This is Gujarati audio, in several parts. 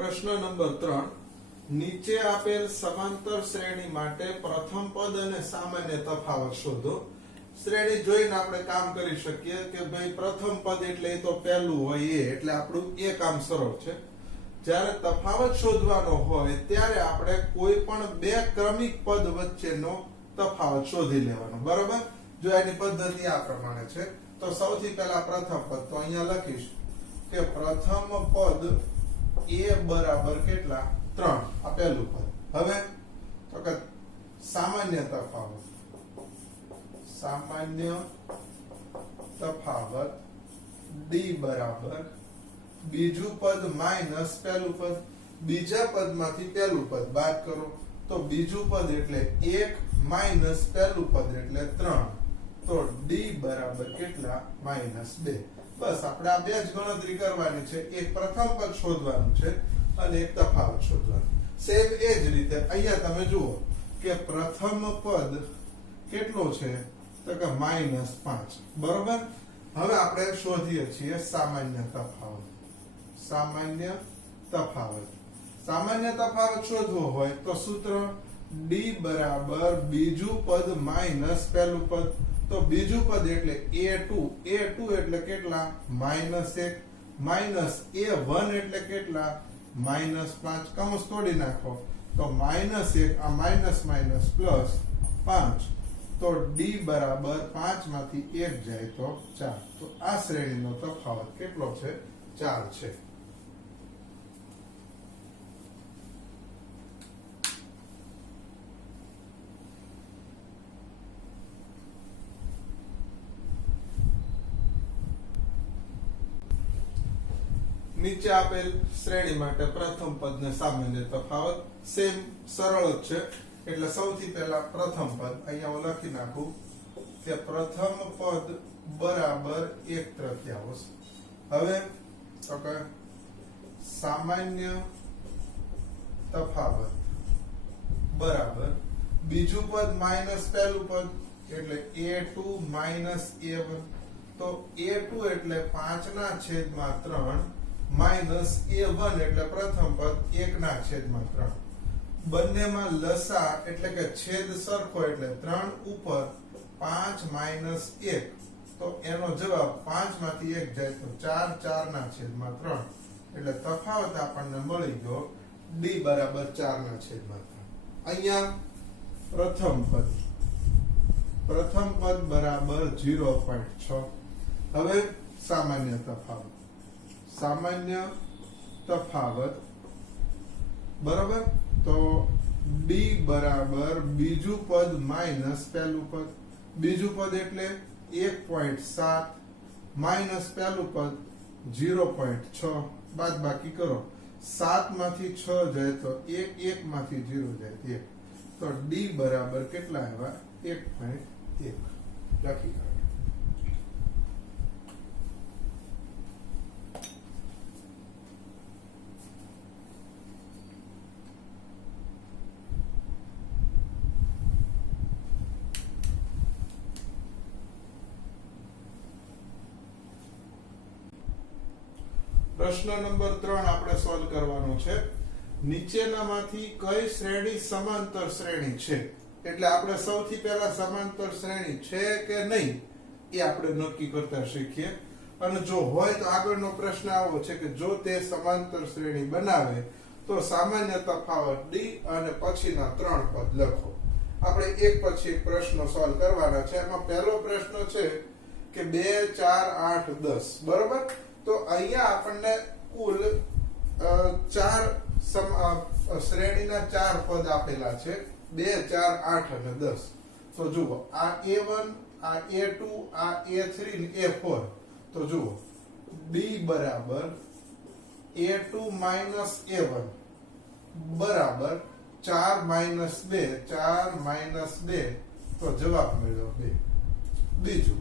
પ્રશ્ન નંબર 3 નીચે આપેલ સમાંતર શ્રેણી માટે પ્રથમ પદ અને સામાન્ય તફાવત શોધો। શ્રેણી જોઈને આપણે કામ કરી શકીએ કે ભાઈ પ્રથમ પદ એટલે એ તો પહેલું હોય એ એટલે આપણું એ કામ સરળ છે। જ્યારે તફાવત શોધવાનો હોય ત્યારે આપણે કોઈ પણ બે ક્રમિક પદ વચ્ચેનો તફાવત શોધી લેવાનો, બરાબર। જો એની પદ્ધતિ આ પ્રમાણે છે તો સૌથી પહેલા પ્રથમ પદ તો અહીંયા લખીશ કે પ્રથમ પદ a બરાબર કેટલા 3 આ પહેલું પદ। હવે તો કે સામાન્ય તફાવત d બરાબર બીજું પદ માઈનસ પહેલું પદ, બીજા પદમાંથી પહેલું પદ બાદ કરો તો બીજું પદ એટલે 1 માઈનસ પહેલું પદ એટલે 3 તો d બરાબર કેટલા -2। બસ આપણે આ બે જ ગણતરી કરવાની છે, એક પ્રથમ પદ શોધવાનું છે અને એક તફાવત શોધવાનું। સેમ એ જ રીતે અહીંયા તમે જુઓ કે પ્રથમ પદ કેટલો છે તો કે -5, બરોબર। હવે આપણે શોધીએ છીએ સામાન્ય તફાવત શોધવો હોય તો સૂત્ર d બરાબર બીજું પદ માઈનસ પહેલું પદ, તો બીજું પદ એટલે a2 એટલે કેટલા -1 માઈનસ a1 એટલે કેટલા -5, કૌંસ તોડી નાખો તો -1 આ માઈનસ માઈનસ પ્લસ 5 તો d બરાબર 5 માંથી 1 જાય તો 4, તો આ શ્રેણીનો તફાવત કેટલો છે 4 છે। નીચે આપેલ શ્રેણી માટે પ્રથમ પદ ને સામાન્ય તફાવત સેમ સરળ જ છે, એટલે સૌથી પહેલા પ્રથમ પદ અહીંયા હું લખી નાખું કે પ્રથમ પદ બરાબર 1/3। હવે તો કે સામાન્ય તફાવત બરાબર બીજું પદ માઈનસ પહેલું પદ એટલે a2 માઈનસ a1, તો a2 એટલે 5/3 માઈનસ a1 એટલે પ્રથમ પદ 1/3। બંનેમાં લસા એટલે કે છેદ સરખો એટલે 3 ઉપર 5 માઈનસ 1, તો એનો જવાબ 5 માંથી 1 જાય તો 4/3 એટલે તફાવત આપણને મળી ગયો d બરાબર 4/3। અહીંયા પ્રથમ પદ બરાબર 0.6। હવે સામાન્ય તફાવત બરાબર તો d બરાબર બીજું પદ માઈનસ પહેલું પદ, બીજું પદ એટલે 1.7 માઈનસ પહેલું પદ 0.6, બાદ બાકી કરો 7 માંથી 6 જાય તો 1 માંથી 0 જાય 1, તો d બરાબર કેટલા આવ્યા 1.1 લખી કાઢો। પ્રશ્ન નંબર 3 આપણે સોલ્વ કરવાનો છે। નીચેનામાંથી કઈ શ્રેણી સમાંતર શ્રેણી છે, એટલે આપણે સૌથી પહેલા સમાંતર શ્રેણી છે કે નહીં એ આપણે નક્કી કરતા શીખીએ, અને જો હોય તો આગળનો પ્રશ્ન આવો છે કે જો તે સમાંતર શ્રેણી બનાવે તો સામાન્ય તફાવત d અને પછીના 3 પદ લખો। આપણે એક પછી એક પ્રશ્નો સોલ્વ કરવાના છે। એમાં પહેલો પ્રશ્ન છે કે 2 4 8 10, બરોબર। તો અહીંયા આપણને કુલ 4 શ્રેણીના 4 પદ આપેલા છે 2 4 8 અને 10। તો જુઓ આ a1 આ a2 આ a3 ને a4, તો જુઓ d બરાબર a2 માઈનસ a1 બરાબર 4 માઈનસ 2 તો જવાબ મળ્યો 2। બીજું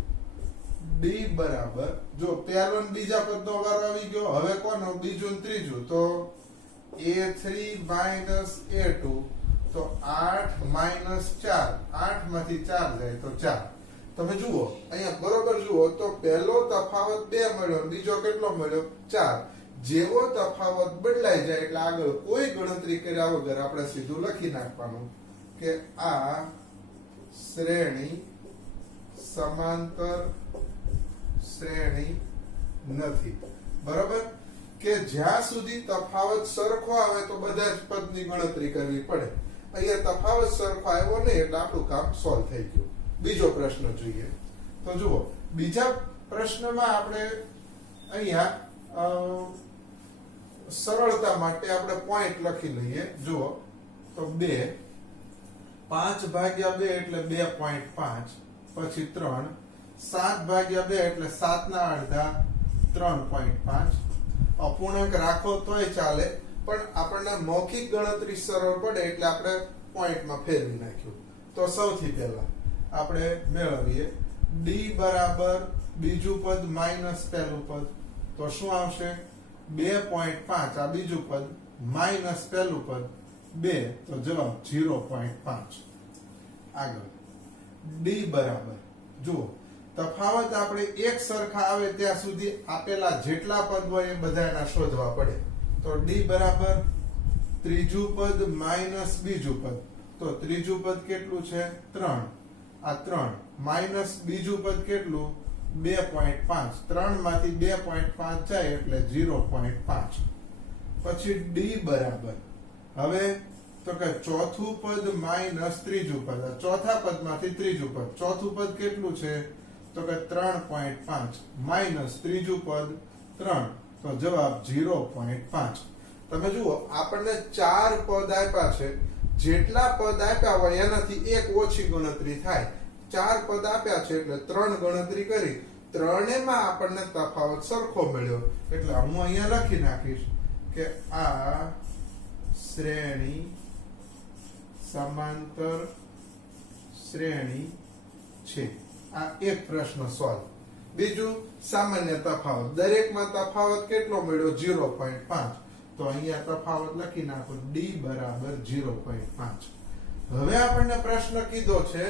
d બરાબર જો પહેલો ને બીજા પદનો વારો આવી ગયો, હવે કોનો બીજું ને ત્રીજું, તો a3 માઈનસ a2 તો 8 માઈનસ 4, 8 માંથી 4 જાય તો 4। તમે જુઓ અહીંયા બરોબર જુઓ તો પહેલો તફાવત 2 મળ્યો, બીજો કેટલો મળ્યો 4। જેવો તફાવત બદલાઈ જાય એટલે આગળ કોઈ ગણતરી કર્યા વગર આપણે સીધું લખી નાખવાનું કે આ શ્રેણી સમાંતર શ્રેણી નથી. બરાબર? કે જ્યાં સુધી તફાવત સરખો આવે તો બધા જ પદની ગણતરી કરવી પડે. અહીંયા તફાવત સરખો આવ્યો નહીં એટલે આપણું કામ સોલ્વ થઈ ગયું. બીજો પ્રશ્ન જોઈએ તો જુઓ, બીજા પ્રશ્નમાં આપણે અહીંયા સરળતા માટે આપણે પોઈન્ટ લખી લઈએ. જુઓ તો 2 5 ભાગ્યા 2 એટલે 2.5, પછી 3 7 ભાગ્યા 2 એટલે 7 ના અડધા 3.5. અપૂર્ણાંક રાખો તોય ચાલે, પણ આપણને મૌખિક ગણતરી સરળ પડે એટલે આપણે પોઈન્ટમાં ફેરવી નાખ્યું. તો સૌથી પહેલા આપણે મેળવીએ d બરાબર બીજું પદ માઈનસ પહેલું પદ. તો શું આવશે? 2.5 આ બીજું પદ માઈનસ પહેલું પદ 2, તો જવાબ 0.5. આગળ d બરાબર, જુઓ તફાવત આપણે એક સરખા આવે ત્યાં સુધી આપેલા જેટલા પદ હોય એ બધાના શોધવા પડે. તો d બરાબર ત્રીજું પદ માઈનસ બીજું પદ. તો ત્રીજું પદ કેટલું છે? 3. આ 3 માઈનસ બીજું પદ કેટલું? 2.5. 3 માંથી 2.5 જાય એટલે 0.5. પછી d બરાબર, હવે તો કે ચોથું પદ માઈનસ ત્રીજું પદ. ચોથા પદમાંથી ત્રીજું પદ. ચોથું પદ કેટલું છે? તો કે 3.5 માઈનસ ત્રીજું પદ 3, તો જવાબ 0.5. તમે જુઓ આપણને 4 પદ આપ્યા છે. જેટલા પદ આપ્યા હોય એનાથી એક ઓછી ગણતરી થાય. 4 પદ આપ્યા છે એટલે 3 ગણતરી કરી, ત્રણેયમાં આપણને તફાવત સરખો મળ્યો. એટલે હું અહીંયા લખી નાખીશ કે આ શ્રેણી સમાંતર શ્રેણી છે. આ એક પ્રશ્ન સોલ્વ. બીજું સામાન્ય તફાવત. દરેકમાં તફાવત કેટલો મળ્યો? 0.5. તો અહીંયા તફાવત લખી નાખો d બરાબર 0.5. હવે આપણને પ્રશ્ન કીધો છે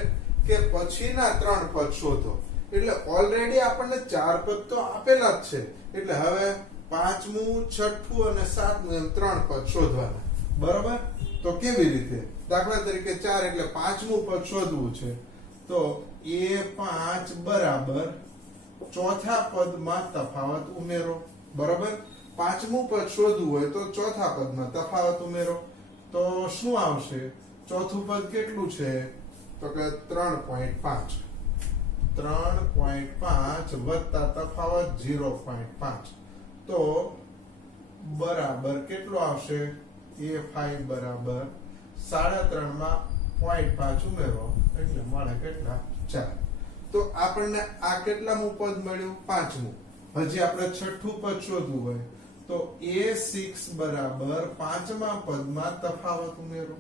કે પછીના 3 પદ શોધો. એટલે ઓલરેડી આપણને 4 પદ તો આપેલા જ છે. એટલે હવે 5મું 6મું અને 7મું એમ 3 પદ શોધવાના. બરાબર? તો કેવી રીતે? દાખલા તરીકે 4 એટલે 5મું પદ શોધવું છે. તો a5 બરાબર ચોથા પદમાં તફાવત ઉમેરો. બરાબર? 5મું પદ શોધવું હોય તો ચોથા પદમાં તફાવત ઉમેરો. તો શું આવશે? ચોથું પદ કેટલું છે? તો કે 3.5. 3.5 વત્તા તફાવત 0.5. તો બરાબર કેટલું આવશે? a5 બરાબર 3.5 માં 0.5 ઉમેરો એટલે મળે કેટલા? 4. તો આપણને આ કેટલામું પદ મળ્યું? 5મું. હજી આપણે છઠ્ઠું પદ શોધવું હોય તો a6 બરાબર 5મા પદમાં તફાવત ઉમેરો.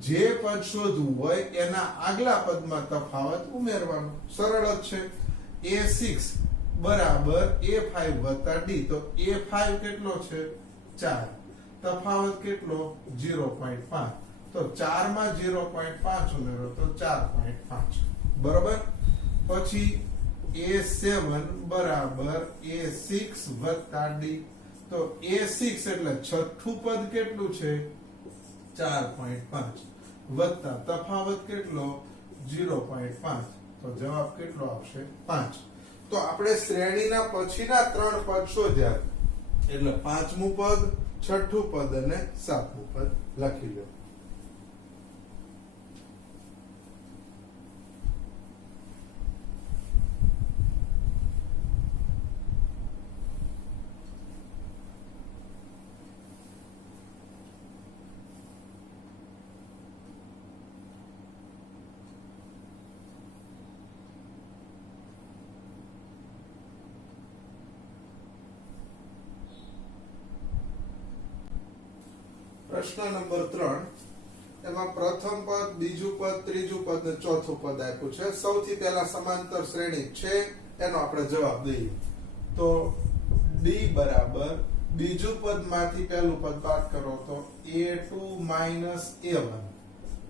જે પદ શોધવું હોય એના આગલા પદમાં તફાવત ઉમેરવાનો. સરળ જ છે. a6 બરાબર a5 વત્તા d. તો a5 કેટલો છે? 4. તફાવત કેટલો? 0.5. તો 4 માં 0.5 ઉમેરો તો 4.5. બરોબર? પછી a7 બરાબર a6 વત્તા d. તો a6 એટલે છઠ્ઠું પદ કેટલું છે? 4.5 વત્તા તફાવત કેટલો? 0.5. તો જવાબ કેટલો આવશે? 5. તો આપણે શ્રેણીના પછીના 3 પદ શોધ્યા. એટલે 5મું પદ, છઠ્ઠું પદ અને 7મું પદ લખી લો. પ્રશ્ન નંબર 3. એમાં પ્રથમ પદ, બીજું પદ, ત્રીજું પદ અને ચોથું પદ આપ્યું છે. સૌથી પહેલા સમાંતર શ્રેણી છે એનો આપણે જવાબ દઈએ. તો d બરાબર બીજું પદમાંથી પહેલું પદ બાદ કરો તો a2 minus a1.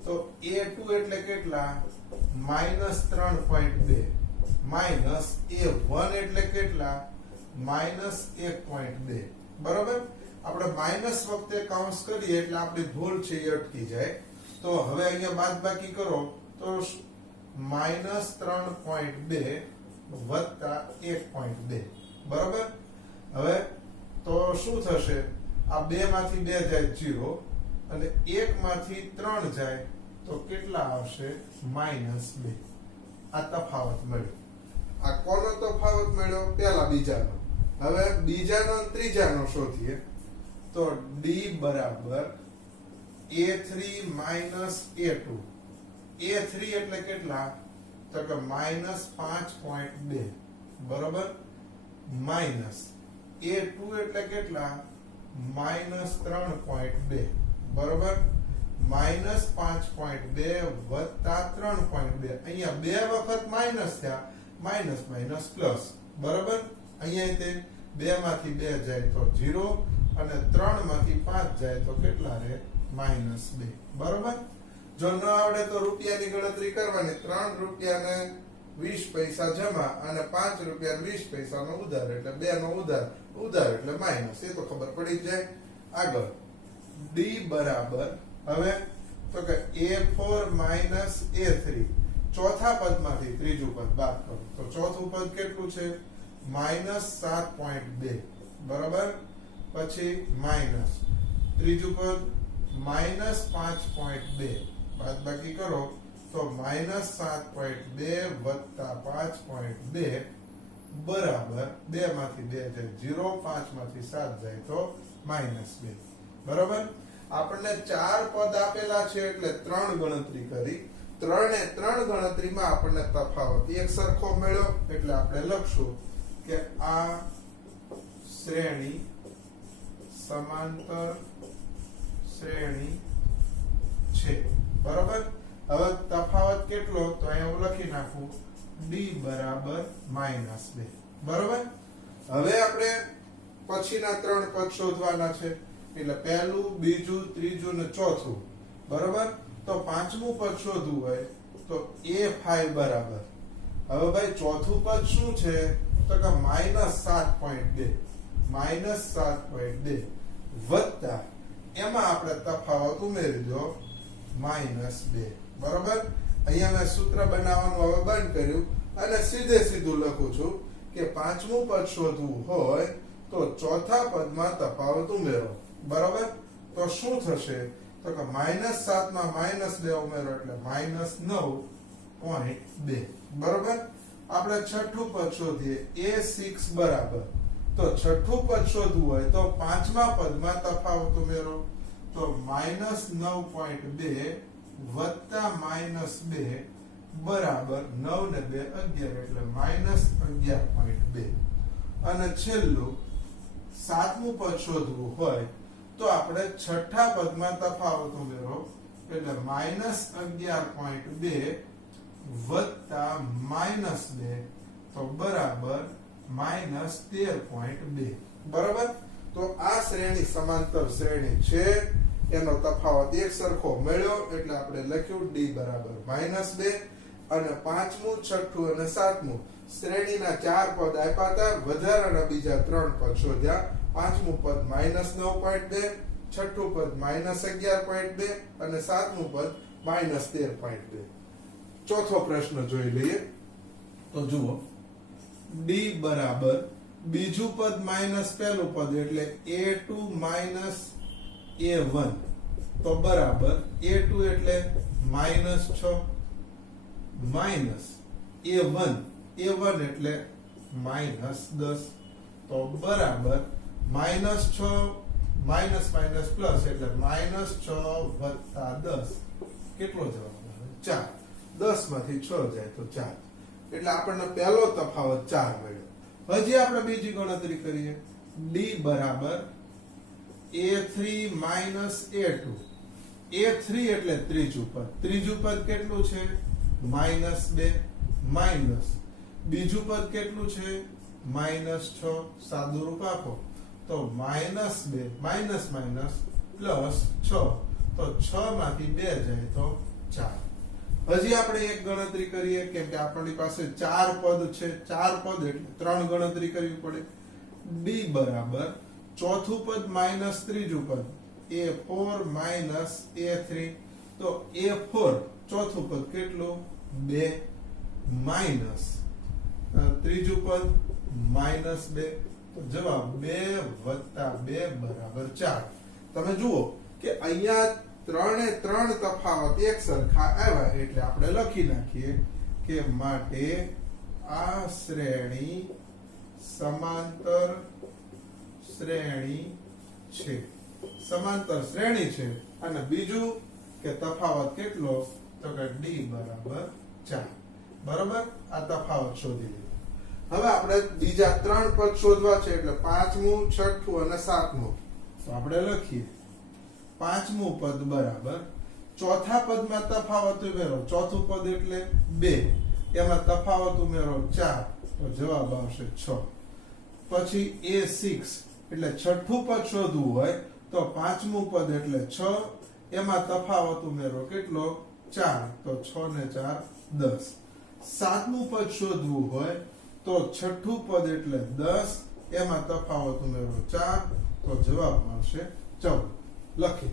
તો a2 એટલે કેટલા? -3.2 minus a1 એટલે કેટલા? -1.2 બરોબર. આપણે માઇનસ વખતે કાઉન્સ કરીએ એટલે આપણી ભૂલ છે એ અટકી જાય. તો હવે અહીંયા બાદબાકી કરો તો -3.2 વત્તા 1.2 બરોબર. હવે તો શું થશે? આ 2 માંથી 2 જાય 0 અને 1 માંથી 3 જાય તો કેટલા આવશે? -2. આ તફાવત મળ્યો. આ કોનો તફાવત મળ્યો? પેલા બીજાનો. હવે બીજાનો અને ત્રીજાનો શોધીએ. તો d બરાબર a3 minus a2. a3 એટલે કેટલા? તો કે -5.2 બરોબર, માઇનસ a2 એટલે કેટલા? -3.2 બરોબર, -5.2 વત્તા 3.2. અહીંયા બે વખત માઇનસ થયા, માઇનસ માઇનસ પ્લસ બરોબર. અહીંયા તે 2 માંથી 2 જાય તો 0 અને 3 માંથી 5 જાય તો કેટલા રહે? -2 બરોબર. જો ન આવડે તો રૂપિયાની ગણતરી કરવાની. 3 રૂપિયાને 20 પૈસા જમા અને 5 રૂપિયા 20 પૈસાનો ઉધાર એટલે 2 નો ઉધાર, ઉધાર એટલે માઇનસ. એ તો ખબર પડી જાય. આગળ d બરાબર હવે તો કે a4 minus a3. ચોથા પદમાંથી ત્રીજું પદ બાદ કરો તો ચોથું પદ કેટલું છે? -7.2 બરાબર. પછી માઇનસ ત્રીજું પદ -5.2 બાદબાકી કરો તો -7.2 વત્તા 5.2 બરાબર 2 માંથી 2 જાય 0, 5 માંથી 7 જાય તો -2 બરાબર. આપણને 4 પદ આપેલા છે એટલે 3 ગણતરી કરી. 3 એ 3 ગણતરીમાં આપણને તફાવત એક સરખો મળ્યો એટલે આપણે લખશું કે આ શ્રેણી સમાંતર શ્રેણી છે બરાબર. હવે તફાવત કેટલો? તો અહીંયા હું લખી નાખું d બરાબર -2 બરાબર. હવે આપણે પછીના 3 પદ શોધવાના છે એટલે પહેલું, બીજું, ત્રીજું ને ચોથું બરાબર. તો પાંચમું પદ શોધવું હોય તો a5 બરાબર. હવે ભાઈ ચોથું પદ શું છે? તો કે -7.2 -7.2 વત્તા એમાં આપણે તફાવત ઉમેરી દો -2 બરોબર. અહીંયા મેં સૂત્ર બનાવવાનું હવે બંધ કર્યું અને સીધે સીધું લખું છું કે પાંચમું પદ શોધવું હોય તો ચોથા પદમાં તફાવત ઉમેરો બરોબર. તો શું થશે? તો કે -7 માં -2 ઉમેરો એટલે -9.2 બરોબર. આપણે છઠ્ઠું પદ શોધીએ a6 બરાબર. તો છઠ્ઠું પદ શોધવું હોય તો પાંચમા પદમાં તફાવત ઉમેરો તો -9.2 વત્તા -2 બરાબર 9 ને 2 11 એટલે -11.2. અને છેલ્લું સાતમું પદ શોધવું હોય તો આપણે છઠ્ઠા પદમાં તફાવત ઉમેરો એટલે -11.2 વત્તા -2 તો બરાબર -13.2 બરાબર. તો આ શ્રેણી સમાંતર શ્રેણી છે, એનો તફાવત એક સરખો મળ્યો એટલે આપણે લખ્યું d બરાબર -2. અને પાંચમું, છઠ્ઠું અને સાતમું શ્રેણીના 4 પદ આપ્યા હતા, વધારાના બીજા 3 પદ શોધ્યા. પાંચમું પદ -9.2, છઠ્ઠું પદ -11.2 અને સાતમું પદ -13.2. ચોથો પ્રશ્ન જોઈ લઈએ તો જુઓ d બરાબર બીજું પદ માઇનસ પહેલું પદ એટલે a2 minus a1 તો બરાબર a2 એટલે -6 માઇનસ a1 એટલે -10 તો બરાબર -6 માઇનસ માઇનસ પ્લસ એટલે -6 વત્તા 10 કેટલો જવાબ આવે? 4. 10 માંથી 6 જાય તો 4 એટલે આપણને પહેલો તફાવત 4 મળ્યો. હજી આપણે બીજી ગણતરી કરીએ. d બરાબર a3 minus a2. a3 એટલે ત્રીજું પદ. ત્રીજું પદ કેટલું છે? -2 માઇનસ બીજું પદ કેટલું છે? -6. સાદું રૂપ આપો તો -2 માઇનસ માઇનસ પ્લસ 6 તો 6 માંથી 2 જાય તો 4. હજી આપણે એક ગણતરી કરીએ કેમ કે આપણી પાસે 4 પદ છે. 4 પદ એટલે 3 ગણતરી કરવી પડે ડી બરાબર ચોથું પદ માઇનસ ત્રીજું પદ a4 માઇનસ a3 તો a4 ચોથું પદ કેટલું 2 માઇનસ ત્રીજું પદ માઇનસ 2 તો જવાબ 2 વત્તા 2 બરાબર 4. તમે જુઓ કે અહીંયા ત્રણે ત્રણ તફાવત એક સરખા આવ્યા એટલે આપણે લખી નાખીએ કે માટે આ શ્રેણી સમાંતર શ્રેણી છે. સમાંતર શ્રેણી છે અને બીજું કે તફાવત કેટલો તો કે d બરાબર 4. બરાબર આ તફાવત શોધી લીધો. હવે આપણે બીજા ત્રણ પદ શોધવા છે એટલે પાંચમું, છઠ્ઠું અને સાતમું. તો આપણે લખીએ પાંચમું પદ બરાબર ચોથા પદમાં તફાવત ઉમેરો. ચોથું પદ એટલે 2, એમાં તફાવત ઉમેરો 4 તો જવાબ આવશે 6. પછી a6 એટલે છઠ્ઠું પદ શોધવું હોય તો પાંચમું પદ એટલે 6, એમાં તફાવત ઉમેરો કેટલો 4 તો 6 ને 4 10. સાતમું પદ શોધવું હોય તો છઠ્ઠું પદ એટલે 10, એમાં તફાવત ઉમેરો 4 તો જવાબ મળશે 14. લખી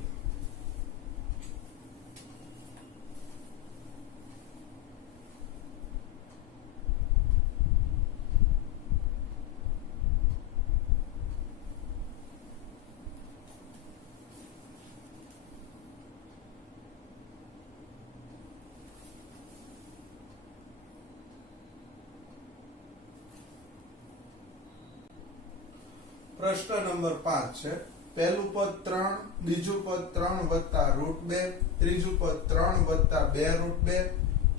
પ્રશ્ન નંબર 5 છે. પહેલું પદ 3, બીજું પદ 3 વત્તા √2, ત્રીજું પદ 3 વત્તા 2 √2,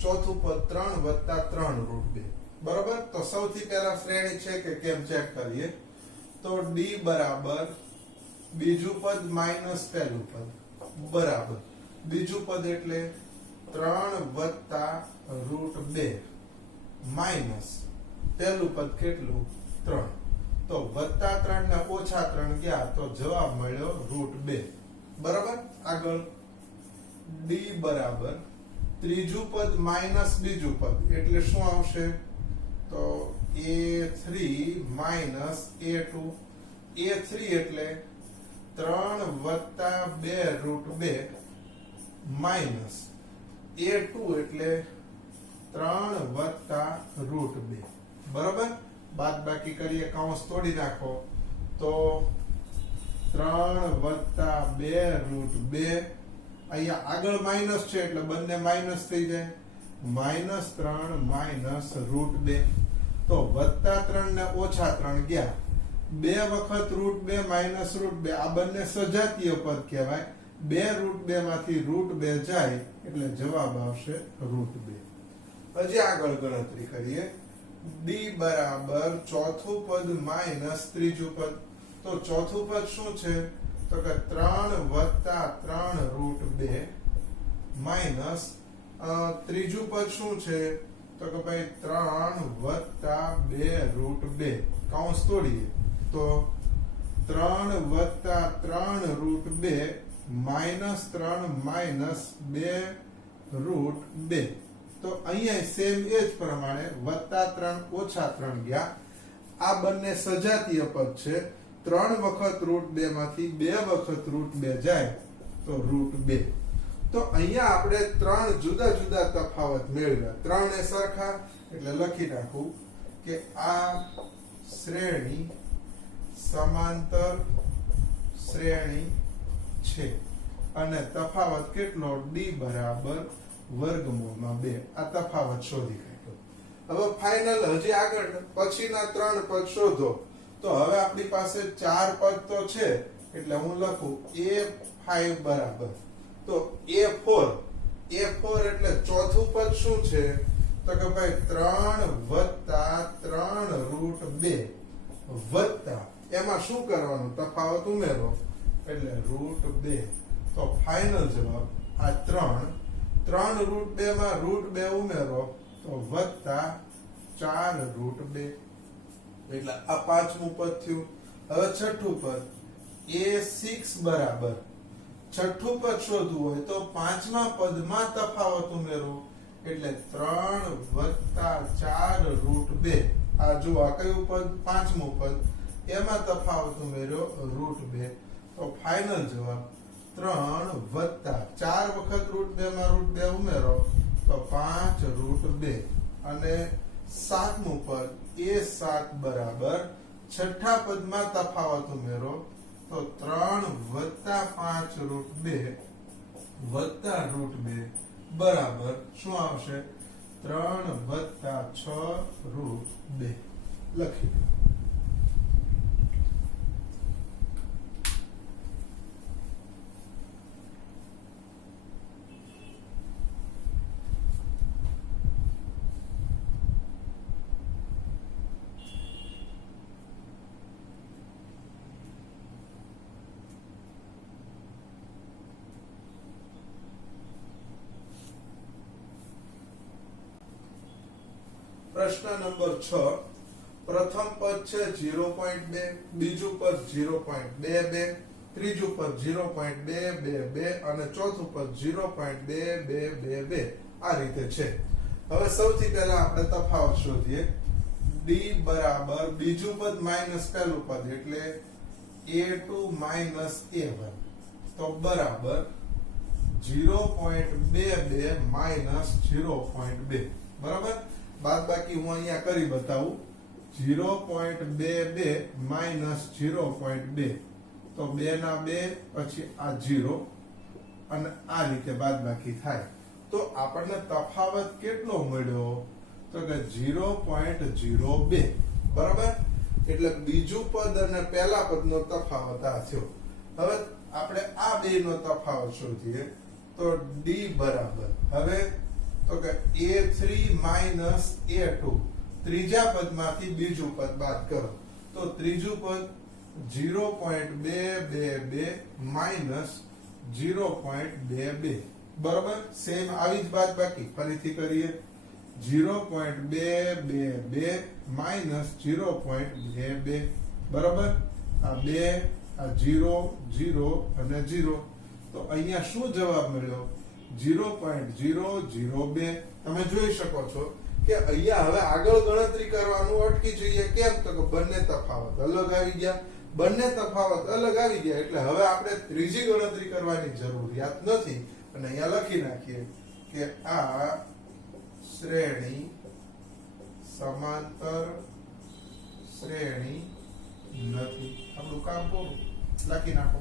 ચોથું પદ 3 વત્તા 3 √2. બરાબર. તો સૌથી પહેલા શ્રેણી છે કે કેમ ચેક કરીએ. તો d બરાબર બીજું પદ માઇનસ પહેલું પદ બરાબર બીજું પદ એટલે 3 વત્તા √2 માઇનસ પહેલું પદ કેટલું 3. તો વત્તા 3 ને ઓછા 3 ગયા તો જવાબ મળ્યો √2. બરાબર. આગળ d બરાબર ત્રીજું પદ માઇનસ બીજું પદ એટલે શું આવશે તો a3 માઇનસ a2. a3 એટલે 3 વત્તા 2 √2 માઇનસ a2 એટલે 3 વત્તા √2. બરાબર. બાદ બાકી કરીએ, કૌંસ તોડી નાખો તો 3 વત્તા 2 √2. અહીંયા આગળ માઇનસ છે એટલે બંને માઇનસ થઈ જાય. -3 માઇનસ √2 તો વત્તા 3 ને ઓછા 3 ગયા. 2 વખત √2 માઇનસ √2 આ બંને સજાતીય પદ કહેવાય. 2 √2 માંથી √2 જાય એટલે જવાબ આવશે √2. હજી આગળ ગણતરી કરીએ. d બરાબર ચોથું પદ માઇનસ ત્રીજું પદ. તો ચોથું પદ શું છે તો કે 3 વત્તા 3 √2 માઇનસ ત્રીજું પદ શું છે તો કે ભાઈ 3 વત્તા 2 √2. કૌંસ તોડીએ તો 3 વત્તા 3 √2 માઇનસ 3 માઇનસ 2 √2. તો અહીંયા સેમ એ જ પ્રમાણે વત્તા 3 ઓછા 3 ગયા. આ બંને સજાતીય પદ છે. 3 વખત √2 માંથી 2 વખત √2 જાય તો √2. તો અહીંયા આપણે ત્રણ જુદા જુદા તફાવત મેળવ્યા. ત્રણે સરખા એટલે લખી નાખું કે આ શ્રેણી સમાંતર શ્રેણી છે અને તફાવત કેટલો d બરાબર વર્ગમૂળમાં 2. આ તફાવત શોધી કાઢ્યો. હવે ફાઇનલ હજી આગળ પછીના ત્રણ પદ શોધો. તો હવે આપણી પાસે 4 પદ તો છે એટલે હું લખું a5 બરાબર તો a4 એટલે ચોથું પદ શું છે તો કે ભાઈ 3 વત્તા 3 √2 વત્તા એમાં શું કરવાનું તફાવત ઉમેરો એટલે √2. તો ફાઇનલ જવાબ આ 3 √2 માં √2 ઉમેરો તો વત્તા 4 √2 એટલે આ પાંચમું પદ થયું. હવે છઠ્ઠું પદ a6 બરાબર છઠ્ઠું પદ શોધવું હોય તો પાંચમા પદમાં તફાવત ઉમેરો એટલે 3 વત્તા 4 √2. આ જો આ કયું પદ પાંચમું પદ એમાં તફાવત ઉમેર્યો √2, તો ફાઇનલ જવાબ 3 વત્તા 4 વખત √2 માં √2 ઉમેરો તો 5 √2 અને સાતમું પદ a7 બરાબર છઠ્ઠા પદમાં તફાવત ઉમેરો તો 3 વત્તા 5 √2 વત્તા √2 બરાબર શું આવશે 3 વત્તા 6 √2 લખી દો. પ્રશ્ન નંબર 6, પ્રથમ પદ છે 0.2, બીજું પદ 0.22, ત્રીજું પદ 0.222 અને ચોથું પદ 0.2222 આ રીતે છે. હવે સૌથી પહેલા આપણે તફાવત શોધીએ. d બરાબર બીજું પદ માઈનસ પહેલું પદ એટલે a2 માઈનસ a1 તો બરાબર 0.22 માઈનસ 0.2 બરાબર. બાદબાકી હું અહીંયા કરી બતાવું. 0.22 માઈનસ 0.2 તો 2 ના 2 પછી આ 0 અને આ રીતે બાદબાકી થાય તો આપણને તફાવત કેટલો મળ્યો તો કે 0.02 બરાબર. એટલે બીજું પદ અને પહેલા પદનો તફાવત આ થયો. હવે આપણે આ બેનો તફાવત શોધીએ તો d બરાબર હવે તો કે a3 માઈનસ a2 ત્રીજા પદમાંથી બીજું પદ બાદ કરો તો ત્રીજું પદ 0.222 માઈનસ 0.22 બરાબર. સેમ આવી જ બાદબાકી ફરીથી કરીએ. 0.222 માઈનસ 0.22 બરાબર. આ 2 આ 0 0 અને 0 તો અહીંયા શું જવાબ મળ્યો 0.002. તમે જોઈ શકો છો કે અહીંયા હવે આગળ ગણતરી કરવાનું અટકી જઈએ. કેમ તો કે બંને તફાવત અલગ આવી ગયા. બંને તફાવત અલગ આવી ગયા એટલે હવે આપણે ત્રીજી ગણતરી કરવાની જરૂરિયાત નથી અને અહીંયા લખી નાખીએ કે આ શ્રેણી સમાંતર શ્રેણી નથી. આપણું કામ પૂરું. લખી નાખો.